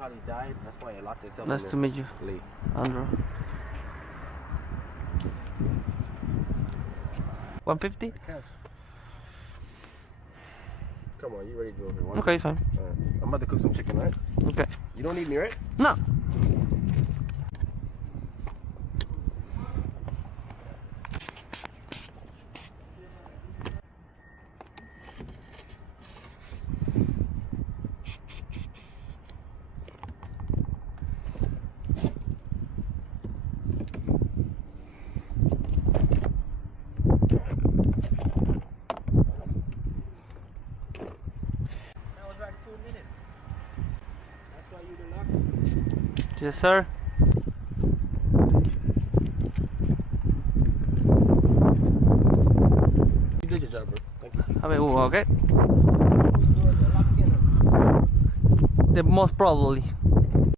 probably died. That's why it locked itself. Nice to meet you, Lee. Andrew. 150? Cash. Come on, you ready to go over here? Okay, fine. Alright. I'm about to cook some chicken, right? Okay. You don't need me, right? No. Yes, sir. You did your job, bro. Thank you. I mean, okay. The most probably.